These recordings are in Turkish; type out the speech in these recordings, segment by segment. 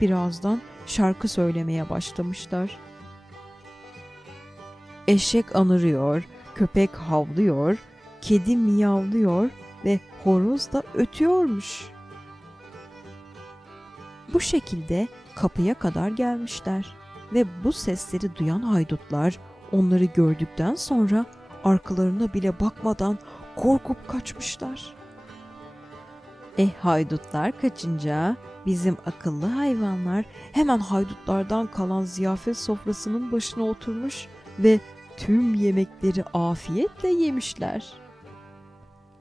birazdan şarkı söylemeye başlamışlar. Eşek anırıyor, köpek havlıyor, kedi miyavlıyor ve horoz da ötüyormuş. Bu şekilde kapıya kadar gelmişler ve bu sesleri duyan haydutlar onları gördükten sonra arkalarına bile bakmadan korkup kaçmışlar. Eh haydutlar kaçınca bizim akıllı hayvanlar hemen haydutlardan kalan ziyafet sofrasının başına oturmuş ve tüm yemekleri afiyetle yemişler.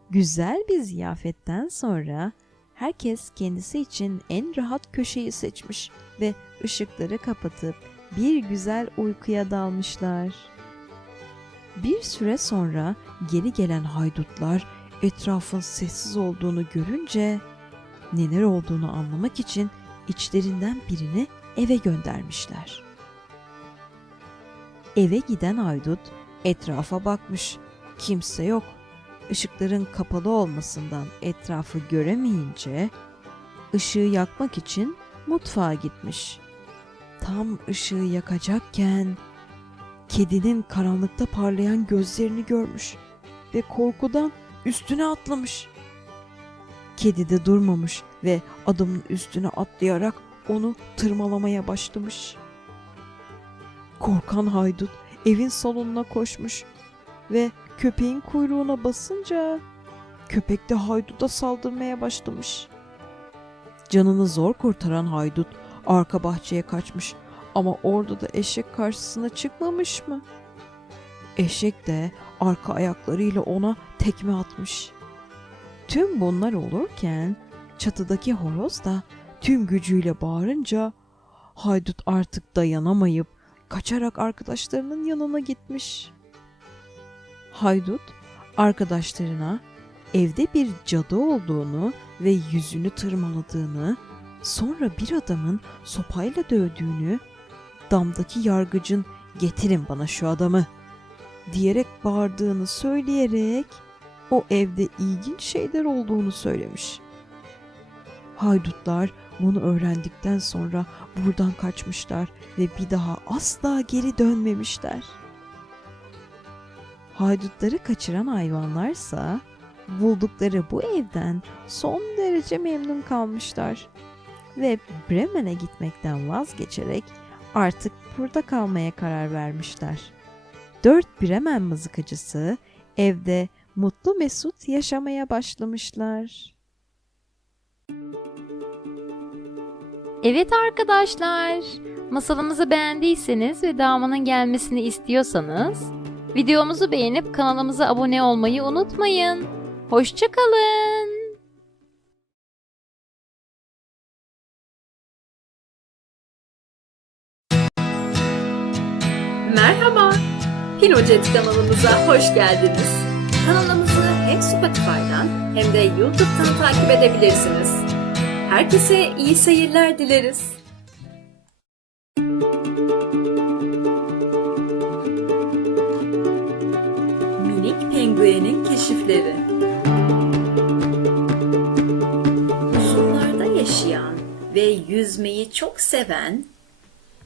Güzel bir ziyafetten sonra herkes kendisi için en rahat köşeyi seçmiş ve ışıkları kapatıp bir güzel uykuya dalmışlar. Bir süre sonra geri gelen haydutlar etrafın sessiz olduğunu görünce neler olduğunu anlamak için içlerinden birini eve göndermişler. Eve giden haydut etrafa bakmış. Kimse yok. Işıkların kapalı olmasından etrafı göremeyince ışığı yakmak için mutfağa gitmiş. Tam ışığı yakacakken kedinin karanlıkta parlayan gözlerini görmüş ve korkudan üstüne atlamış. Kedi de durmamış ve adamın üstüne atlayarak onu tırmalamaya başlamış. Korkan haydut evin salonuna koşmuş ve köpeğin kuyruğuna basınca köpek de hayduta saldırmaya başlamış. Canını zor kurtaran haydut arka bahçeye kaçmış ama orada da eşek karşısına çıkmamış mı? Eşek de arka ayaklarıyla ona tekme atmış. Tüm bunlar olurken çatıdaki horoz da tüm gücüyle bağırınca haydut artık dayanamayıp kaçarak arkadaşlarının yanına gitmiş. Haydut arkadaşlarına evde bir cadı olduğunu ve yüzünü tırmaladığını, sonra bir adamın sopayla dövdüğünü, damdaki yargıcın getirin bana şu adamı diyerek bağırdığını söyleyerek o evde ilginç şeyler olduğunu söylemiş. Haydutlar bunu öğrendikten sonra buradan kaçmışlar ve bir daha asla geri dönmemişler. Haydutları kaçıran hayvanlarsa buldukları bu evden son derece memnun kalmışlar ve Bremen'e gitmekten vazgeçerek artık burada kalmaya karar vermişler. Dört Bremen mızıkacısı evde mutlu mesut yaşamaya başlamışlar. Evet arkadaşlar, masalımızı beğendiyseniz ve devamının gelmesini istiyorsanız videomuzu beğenip kanalımıza abone olmayı unutmayın. Hoşçakalın. Pinocet kanalımıza hoş geldiniz. Kanalımızı hem Spotify'dan hem de YouTube'dan takip edebilirsiniz. Herkese iyi seyirler dileriz. Minik penguenin keşifleri Uzunlarda yaşayan ve yüzmeyi çok seven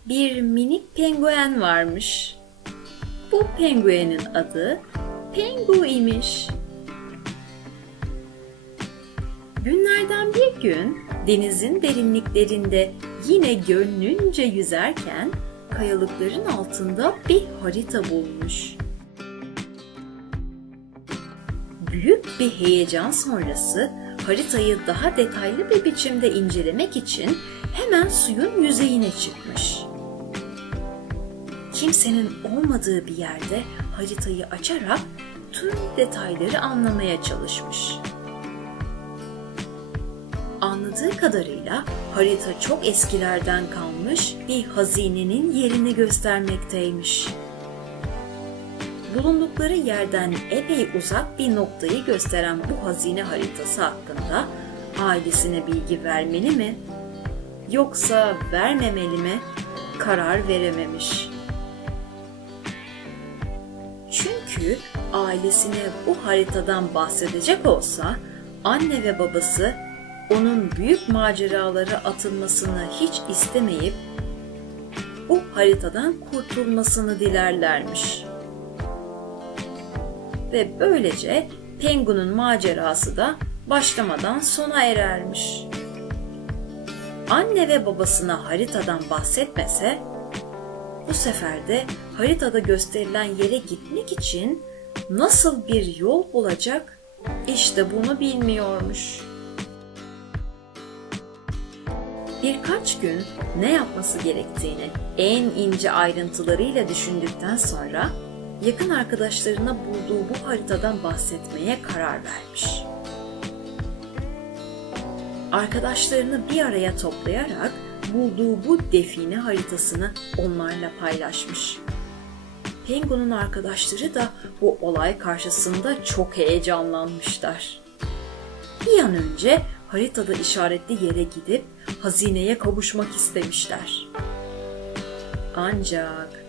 bir minik penguen varmış. Bu penguenin adı Pengu imiş. Günlerden bir gün denizin derinliklerinde yine gönlünce yüzerken kayalıkların altında bir harita bulmuş. Büyük bir heyecan sonrası haritayı daha detaylı bir biçimde incelemek için hemen suyun yüzeyine çıkmış. Kimsenin olmadığı bir yerde haritayı açarak tüm detayları anlamaya çalışmış. Anladığı kadarıyla harita çok eskilerden kalmış bir hazinenin yerini göstermekteymiş. Bulundukları yerden epey uzak bir noktayı gösteren bu hazine haritası hakkında ailesine bilgi vermeli mi? Yoksa vermemeli mi? Karar verememiş. Çünkü ailesine bu haritadan bahsedecek olsa anne ve babası onun büyük maceralara atılmasını hiç istemeyip bu haritadan kurtulmasını dilerlermiş. Ve böylece Pengu'nun macerası da başlamadan sona erermiş. Anne ve babasına haritadan bahsetmese, bu sefer de haritada gösterilen yere gitmek için nasıl bir yol bulacak işte bunu bilmiyormuş. Birkaç gün ne yapması gerektiğini en ince ayrıntılarıyla düşündükten sonra yakın arkadaşlarına bulduğu bu haritadan bahsetmeye karar vermiş. Arkadaşlarını bir araya toplayarak bulduğu bu define haritasını onlarla paylaşmış. Pengu'nun arkadaşları da bu olay karşısında çok heyecanlanmışlar. Bir an önce haritada işaretli yere gidip hazineye kavuşmak istemişler. Ancak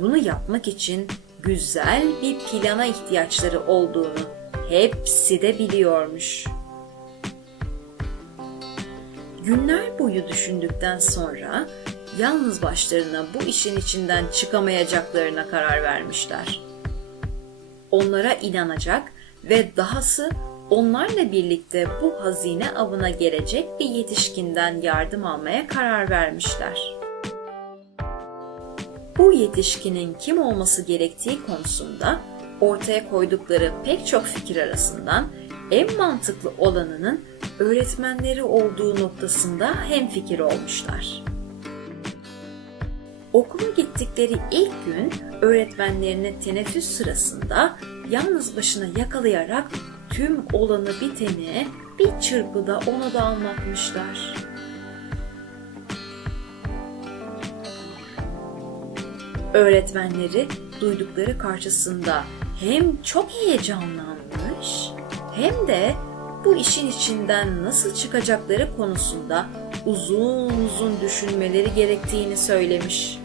bunu yapmak için güzel bir plana ihtiyaçları olduğunu hepsi de biliyormuş. Günler boyu düşündükten sonra yalnız başlarına bu işin içinden çıkamayacaklarına karar vermişler. Onlara inanacak ve dahası onlarla birlikte bu hazine avına gelecek bir yetişkinden yardım almaya karar vermişler. Bu yetişkinin kim olması gerektiği konusunda ortaya koydukları pek çok fikir arasından en mantıklı olanının öğretmenleri olduğu noktasında hemfikir olmuşlar. Okula gittikleri ilk gün öğretmenlerini teneffüs sırasında yalnız başına yakalayarak tüm olanı biteni bir çırpıda ona da anlatmışlar. Öğretmenleri duydukları karşısında hem çok heyecanlanmış hem de bu işin içinden nasıl çıkacakları konusunda uzun uzun düşünmeleri gerektiğini söylemiş.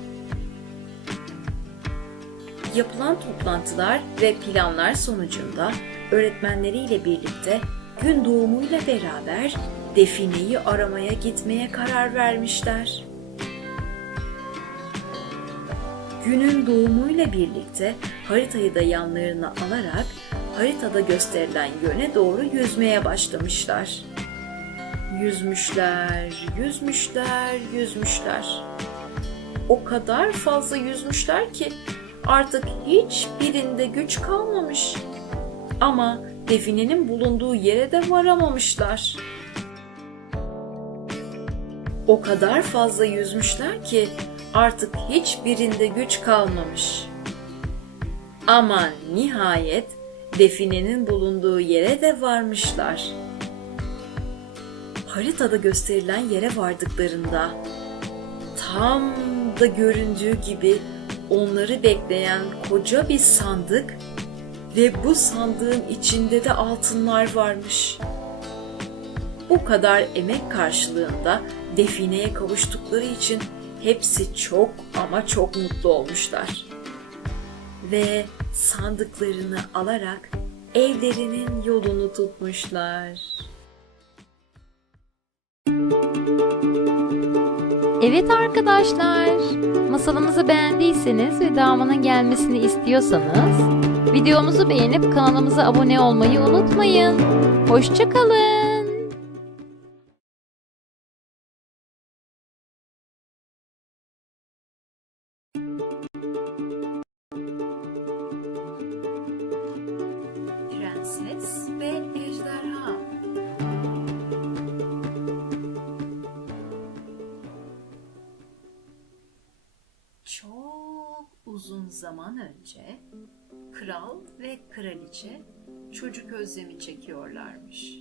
Yapılan toplantılar ve planlar sonucunda öğretmenleriyle birlikte gün doğumuyla beraber defineyi aramaya gitmeye karar vermişler. Günün doğumuyla birlikte haritayı da yanlarına alarak haritada gösterilen yöne doğru yüzmeye başlamışlar. Yüzmüşler, yüzmüşler, yüzmüşler. O kadar fazla yüzmüşler ki artık hiçbirinde güç kalmamış. Ama definenin bulunduğu yere de varamamışlar. O kadar fazla yüzmüşler ki artık hiçbirinde güç kalmamış. Ama nihayet definenin bulunduğu yere de varmışlar. Haritada gösterilen yere vardıklarında tam da göründüğü gibi onları bekleyen koca bir sandık ve bu sandığın içinde de altınlar varmış. Bu kadar emek karşılığında defineye kavuştukları için hepsi çok ama çok mutlu olmuşlar. Ve sandıklarını alarak evlerinin yolunu tutmuşlar. Evet arkadaşlar, masalımızı beğendiyseniz ve devamının gelmesini istiyorsanız videomuzu beğenip kanalımıza abone olmayı unutmayın. Hoşçakalın. Önce kral ve kraliçe çocuk özlemi çekiyorlarmış.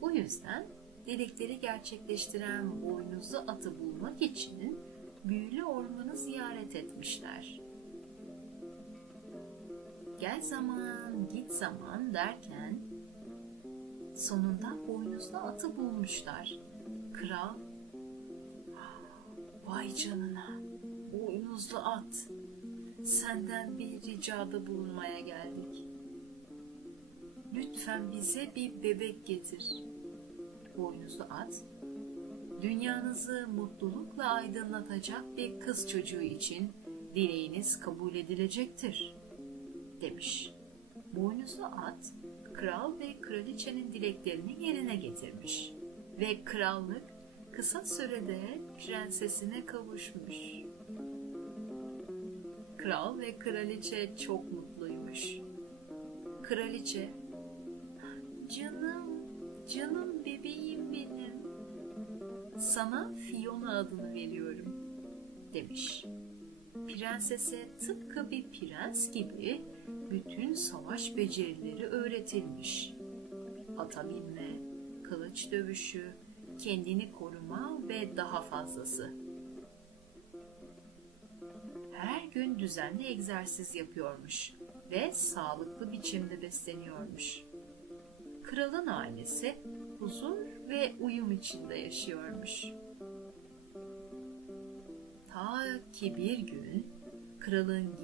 Bu yüzden dilekleri gerçekleştiren boynuzlu atı bulmak için büyülü ormanı ziyaret etmişler. Gel zaman, git zaman derken sonunda boynuzlu atı bulmuşlar. Kral, vay canına, boynuzlu at. Senden bir ricada bulunmaya geldik. Lütfen bize bir bebek getir. boynuzlu at, dünyanızı mutlulukla aydınlatacak bir kız çocuğu için dileğiniz kabul edilecektir, demiş. Boynuzlu at, kral ve kraliçenin dileklerini yerine getirmiş ve krallık kısa sürede prensesine kavuşmuş. Kral ve kraliçe çok mutluymuş. Kraliçe, canım, canım bebeğim benim. Sana Fiona adını veriyorum, demiş. Prensese tıpkı bir prens gibi bütün savaş becerileri öğretilmiş. Ata binme, kılıç dövüşü, kendini koruma ve daha fazlası. Gün düzenli egzersiz yapıyormuş ve sağlıklı biçimde besleniyormuş. Kralın ailesi huzur ve uyum içinde yaşıyormuş. Ta ki bir gün kralın